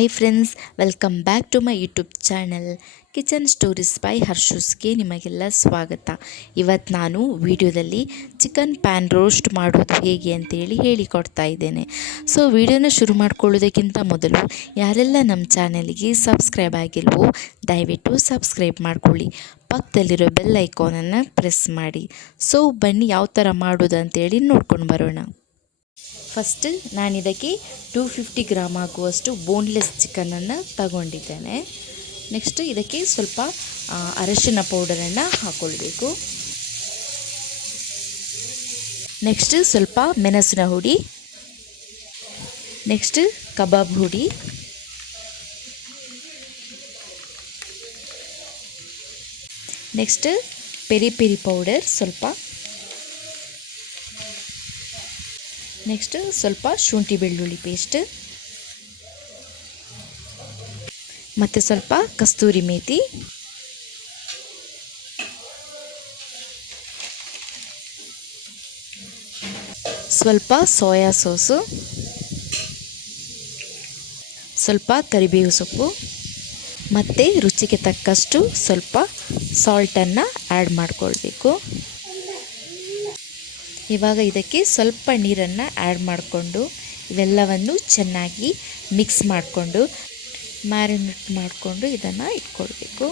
Hi friends, welcome back to my YouTube channel kitchen stories by ಹರ್ಷೂಸ್ಗೆ ನಿಮಗೆಲ್ಲ ಸ್ವಾಗತ. ಇವತ್ತು ನಾನು ವಿಡಿಯೋದಲ್ಲಿ ಚಿಕನ್ ಪ್ಯಾನ್ ರೋಸ್ಟ್ ಮಾಡೋದು ಹೇಗೆ ಅಂತೇಳಿ ಹೇಳಿಕೊಡ್ತಾ ಇದ್ದೇನೆ. ಸೊ ವಿಡಿಯೋನ ಶುರು ಮಾಡ್ಕೊಳ್ಳೋದಕ್ಕಿಂತ ಮೊದಲು ಯಾರೆಲ್ಲ ನಮ್ಮ ಚಾನಲ್ಗೆ ಸಬ್ಸ್ಕ್ರೈಬ್ ಆಗಿಲ್ವೋ ದಯವಿಟ್ಟು ಸಬ್ಸ್ಕ್ರೈಬ್ ಮಾಡ್ಕೊಳ್ಳಿ, ಪಕ್ಕದಲ್ಲಿರೋ ಬೆಲ್ ಐಕಾನನ್ನು ಪ್ರೆಸ್ ಮಾಡಿ. ಸೊ ಬನ್ನಿ ಯಾವ ಥರ ಮಾಡೋದು ಅಂತೇಳಿ ನೋಡ್ಕೊಂಡು ಬರೋಣ. ಫಸ್ಟ್ ನಾನು ಇದಕ್ಕೆ 250 ಗ್ರಾಮ್ ಆಗುವಷ್ಟು ಬೋನ್ಲೆಸ್ ಚಿಕನನ್ನು ತಗೊಂಡಿದ್ದೇನೆ. ನೆಕ್ಸ್ಟ್ ಇದಕ್ಕೆ ಸ್ವಲ್ಪ ಅರಶಿನ ಪೌಡರನ್ನು ಹಾಕ್ಕೊಳ್ಬೇಕು. ನೆಕ್ಸ್ಟ್ ಸ್ವಲ್ಪ ಮೆಣಸಿನ ಹುಡಿ, ನೆಕ್ಸ್ಟ್ ಕಬಾಬ್ ಹುಡಿ, ನೆಕ್ಸ್ಟ್ ಪೆರಿ ಪೆರಿ ಪೌಡರ್ ಸ್ವಲ್ಪ, ನೆಕ್ಸ್ಟ್ ಸ್ವಲ್ಪ ಶುಂಠಿ ಬೆಳ್ಳುಳ್ಳಿ ಪೇಸ್ಟ್, ಮತ್ತು ಸ್ವಲ್ಪ ಕಸ್ತೂರಿ ಮೇಥಿ, ಸ್ವಲ್ಪ ಸೋಯಾ ಸಾಸು, ಸ್ವಲ್ಪ ಕರಿಬೇವು ಸೊಪ್ಪು ಮತ್ತು ರುಚಿಗೆ ತಕ್ಕಷ್ಟು ಸ್ವಲ್ಪ ಸಾಲ್ಟನ್ನು ಆ್ಯಡ್ ಮಾಡಿಕೊಳ್ಬೇಕು. ಇವಾಗ ಇದಕ್ಕೆ ಸ್ವಲ್ಪ ನೀರನ್ನು ಆ್ಯಡ್ ಮಾಡಿಕೊಂಡು ಇವೆಲ್ಲವನ್ನು ಚೆನ್ನಾಗಿ ಮಿಕ್ಸ್ ಮಾಡಿಕೊಂಡು ಮ್ಯಾರಿನೇಟ್ ಮಾಡಿಕೊಂಡು ಇದನ್ನು ಇಟ್ಕೊಳ್ಬೇಕು.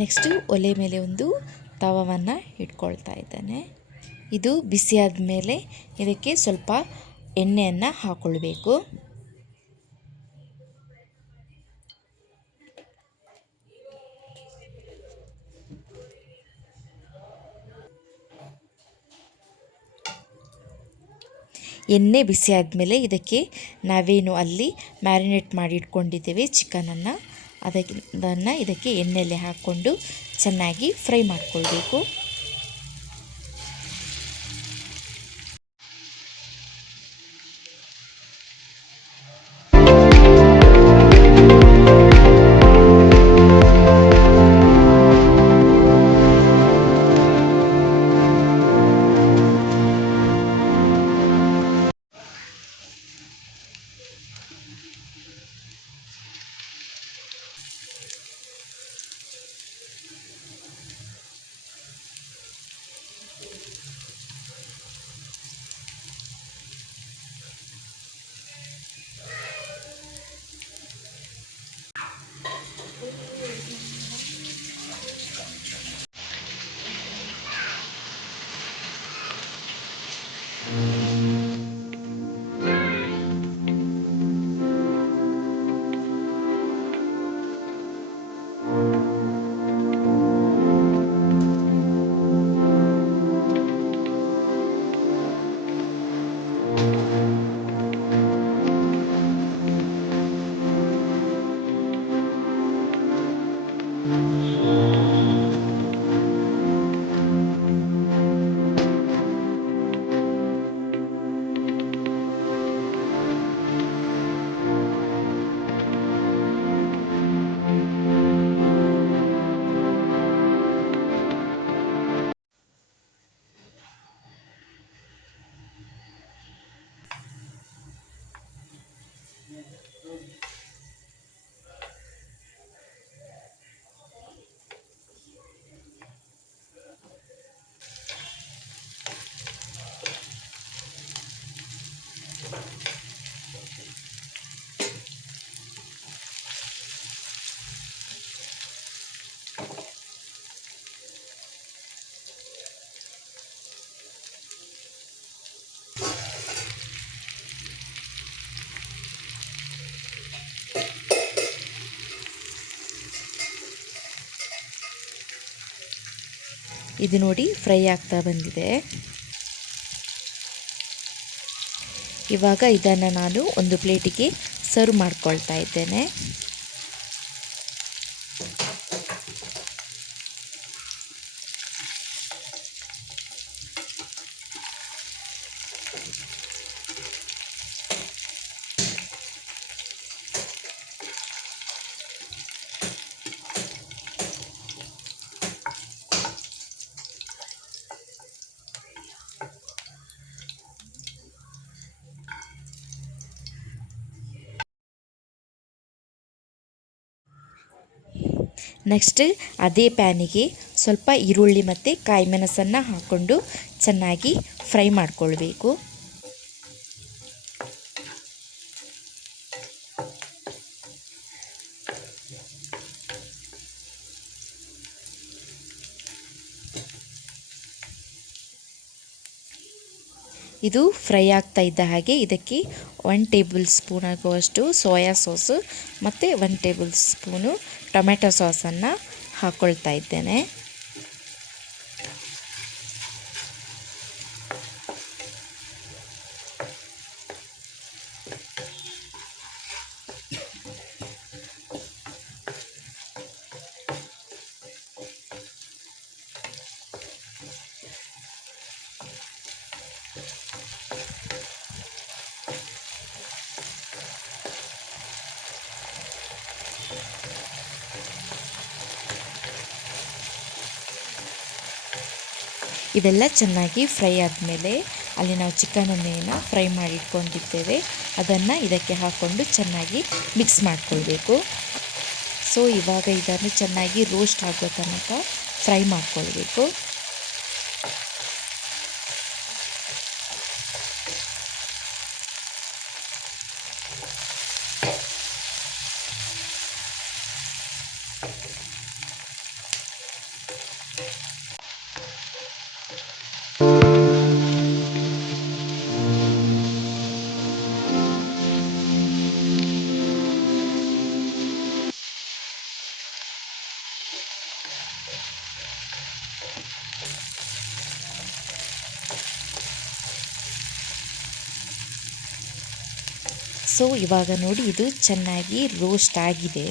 ನೆಕ್ಸ್ಟು ಒಲೆ ಮೇಲೆ ಒಂದು ತವವನ್ನು ಇಟ್ಕೊಳ್ತಾ ಇದ್ದೇನೆ. ಇದು ಬಿಸಿಯಾದ ಮೇಲೆ ಇದಕ್ಕೆ ಸ್ವಲ್ಪ ಎಣ್ಣೆಯನ್ನು ಹಾಕ್ಕೊಳ್ಬೇಕು. ಎಣ್ಣೆ ಬಿಸಿ ಆದಮೇಲೆ ಇದಕ್ಕೆ ನಾವೇನು ಅಲ್ಲಿ ಮ್ಯಾರಿನೇಟ್ ಮಾಡಿ ಇಟ್ಕೊಂಡಿದ್ದೇವೆ ಚಿಕನನ್ನು, ಅದನ್ನು ಇದಕ್ಕೆ ಎಣ್ಣೆಯಲ್ಲಿ ಹಾಕ್ಕೊಂಡು ಚೆನ್ನಾಗಿ ಫ್ರೈ ಮಾಡಿಕೊಳ್ಬೇಕು. ಇದು ನೋಡಿ ಫ್ರೈ ಆಗ್ತಾ ಬಂದಿದೆ. ಇವಾಗ ಇದನ್ನು ನಾನು ಒಂದು ಪ್ಲೇಟಿಗೆ ಸರ್ವ್ ಮಾಡ್ಕೊಳ್ತಾ ಇದ್ದೇನೆ. ನೆಕ್ಸ್ಟ್ ಅದೇ ಪ್ಯಾನಿಗೆ ಸ್ವಲ್ಪ ಈರುಳ್ಳಿ ಮತ್ತು ಕಾಯಿ ಮೆಣಸನ್ನು ಹಾಕ್ಕೊಂಡು ಚೆನ್ನಾಗಿ ಫ್ರೈ ಮಾಡಿಕೊಳ್ಬೇಕು. ಇದು ಫ್ರೈ ಆಗ್ತಾ ಇದ್ದ ಹಾಗೆ ಇದಕ್ಕೆ 1 ಟೇಬಲ್ ಸ್ಪೂನ್ ಆಗುವಷ್ಟು ಸೋಯಾ ಸಾಸು ಮತ್ತು 1 ಟೇಬಲ್ ಸ್ಪೂನು ಟೊಮೆಟೊ ಸಾಸನ್ನು ಹಾಕ್ಕೊಳ್ತಾ ಇದ್ದೇನೆ. ಇವೆಲ್ಲ ಚೆನ್ನಾಗಿ ಫ್ರೈ ಆದಮೇಲೆ ಅಲ್ಲಿ ನಾವು ಚಿಕನನ್ನು ಫ್ರೈ ಮಾಡಿ ಇಟ್ಕೊಂಡಿದ್ದೇವೆ ಅದನ್ನು ಇದಕ್ಕೆ ಹಾಕ್ಕೊಂಡು ಚೆನ್ನಾಗಿ ಮಿಕ್ಸ್ ಮಾಡಿಕೊಳ್ಬೇಕು. ಸೊ ಇವಾಗ ಇದನ್ನು ಚೆನ್ನಾಗಿ ರೋಸ್ಟ್ ಆಗೋ ತನಕ ಫ್ರೈ ಮಾಡಿಕೊಳ್ಬೇಕು. ಸೊ ಇವಾಗ ನೋಡಿ ಇದು ಚೆನ್ನಾಗಿ ರೋಸ್ಟ್ ಆಗಿದೆ.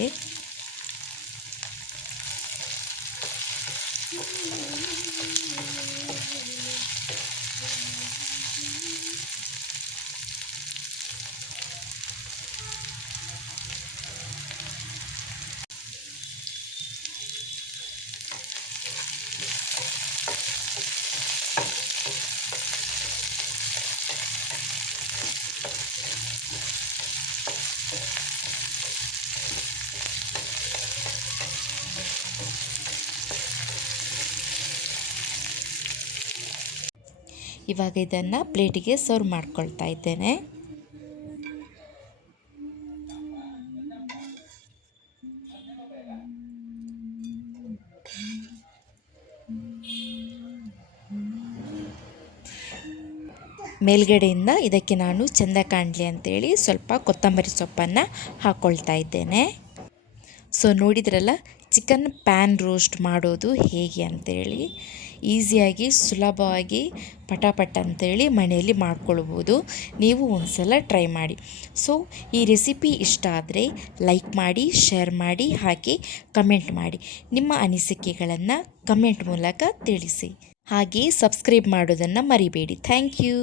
ಇವಾಗ ಇದನ್ನು ಪ್ಲೇಟಿಗೆ ಸರ್ವ್ ಮಾಡ್ಕೊಳ್ತಾ ಇದ್ದೇನೆ. ಮೇಲ್ಗಡೆಯಿಂದ ಇದಕ್ಕೆ ನಾನು ಚೆಂದ ಕಾಣಲಿ ಅಂತೇಳಿ ಸ್ವಲ್ಪ ಕೊತ್ತಂಬರಿ ಸೊಪ್ಪನ್ನು ಹಾಕ್ಕೊಳ್ತಾ ಇದ್ದೇನೆ. ಸೊ ನೋಡಿದ್ರಲ್ಲ ಚಿಕನ್ ಪ್ಯಾನ್ ರೋಸ್ಟ್ ಮಾಡೋದು ಹೇಗೆ ಅಂತೇಳಿ. ಈಸಿಯಾಗಿ ಸುಲಭವಾಗಿ ಪಟಾಪಟ ಅಂತೇಳಿ ಮನೆಯಲ್ಲಿ ಮಾಡ್ಕೊಳ್ಬೋದು. ನೀವು ಒಂದ್ಸಲ ಟ್ರೈ ಮಾಡಿ. ಸೊ ಈ ರೆಸಿಪಿ ಇಷ್ಟ ಆದರೆ ಲೈಕ್ ಮಾಡಿ, ಶೇರ್ ಮಾಡಿ, ಹಾಗೆ ಕಮೆಂಟ್ ಮಾಡಿ. ನಿಮ್ಮ ಅನಿಸಿಕೆಗಳನ್ನು ಕಮೆಂಟ್ ಮೂಲಕ ತಿಳಿಸಿ. ಹಾಗೆ ಸಬ್ಸ್ಕ್ರೈಬ್ ಮಾಡೋದನ್ನು ಮರಿಬೇಡಿ. Thank you.